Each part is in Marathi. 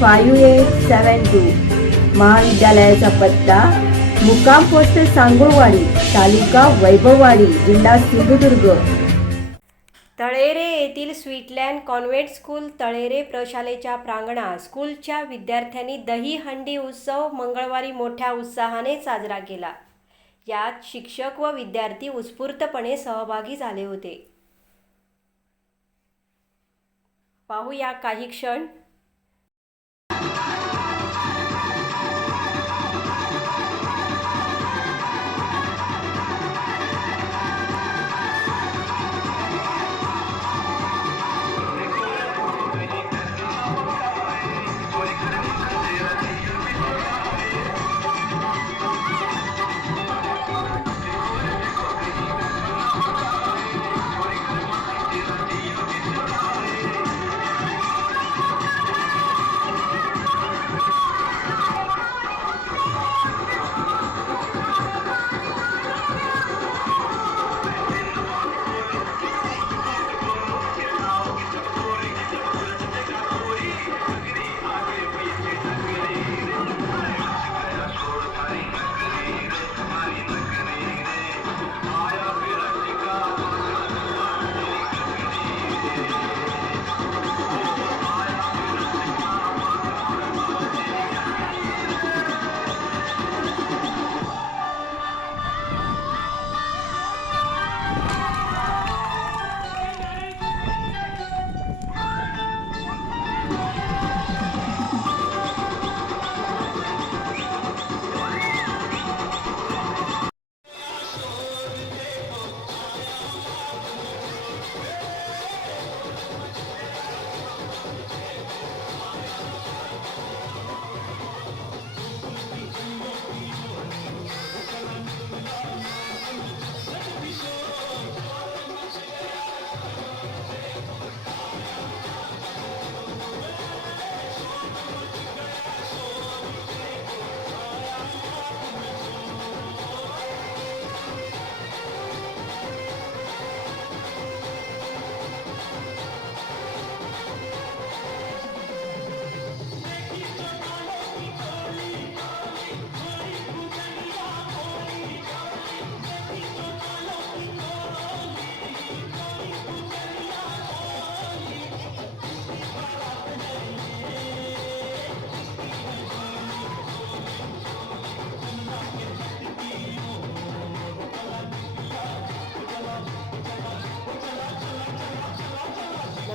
five eight seven two महाविद्यालयाचा पत्ता मुक्काम पोस्ट सांगुळवाडी तालुका वैभववाडी जिल्हा सिंधुदुर्ग तळेरे येथील स्वीटलँड कॉन्व्हेंट स्कूल तळेरे प्रशालेच्या प्रांगणात स्कूलच्या विद्यार्थ्यांनी दही हंडी उत्सव मंगळवारी मोठ्या उत्साहाने साजरा केला यात शिक्षक व विद्यार्थी उत्स्फूर्तपणे सहभागी झाले होते पाहूया काही क्षण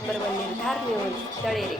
नंबर वन निर्धार न्यूज तळेरे